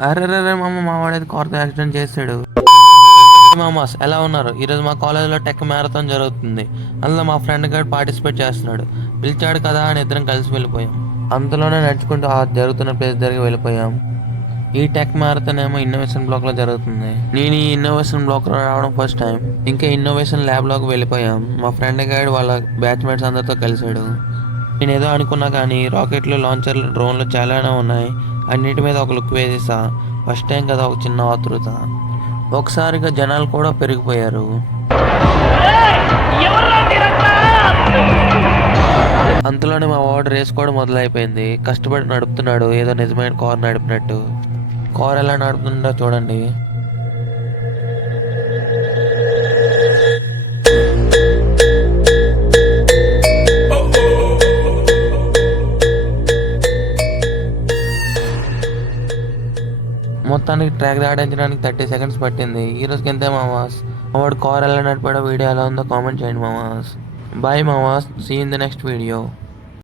అరెరెరే మామ, మా వాడేది కార్తో యాక్సిడెంట్ చేసాడు. మామాస్ ఎలా ఉన్నారు? ఈరోజు మా కాలేజీలో టెక్ మ్యారథాన్ జరుగుతుంది. అందులో మా ఫ్రెండ్ గారు పార్టిసిపేట్ చేస్తున్నాడు. పిలిచాడు కదా అని ఇద్దరం కలిసి వెళ్ళిపోయాం. అంతలోనే నడుచుకుంటూ ఆ జరుగుతున్న ప్లేస్ దగ్గరికి వెళ్ళిపోయాం. ఈ టెక్ మ్యారథాన్ ఏమో ఇన్నోవేషన్ బ్లాక్లో జరుగుతుంది. నేను ఈ ఇన్నోవేషన్ బ్లాక్లో రావడం ఫస్ట్ టైం. ఇంకా ఇన్నోవేషన్ ల్యాబ్లోకి వెళ్ళిపోయాం. మా ఫ్రెండ్ గారు వాళ్ళ బ్యాచ్మేట్స్ అందరితో కలిసాడు. నేను ఏదో అనుకున్నా కానీ రాకెట్లు, లాంచర్లు, డ్రోన్లు చాలానే ఉన్నాయి. అన్నిటి మీద ఒక లుక్ వేసేసా. ఫస్ట్ టైం కదా, ఒక చిన్న ఆతృత. ఒకసారిగా జనాలు కూడా పెరిగిపోయారు. అంతలోనే మా వాడు రేస్ కూడా మొదలైపోయింది. కష్టపడి నడుపుతున్నాడు, ఏదో నిజమైన కార్ నడిపినట్టు. కార్ ఎలా నడుపుతుందో చూడండి. మొత్తానికి ట్రాక్ దాటించడానికి 30 సెకండ్స్ పట్టింది. ఈ రోజుకి ఎంతే మామాస్. మా వాడు కార్ ఎలా నడిపాడో, వీడియో ఎలా ఉందో కామెంట్ చేయండి మామాస్. బాయ్ మామాస్, see in the next video.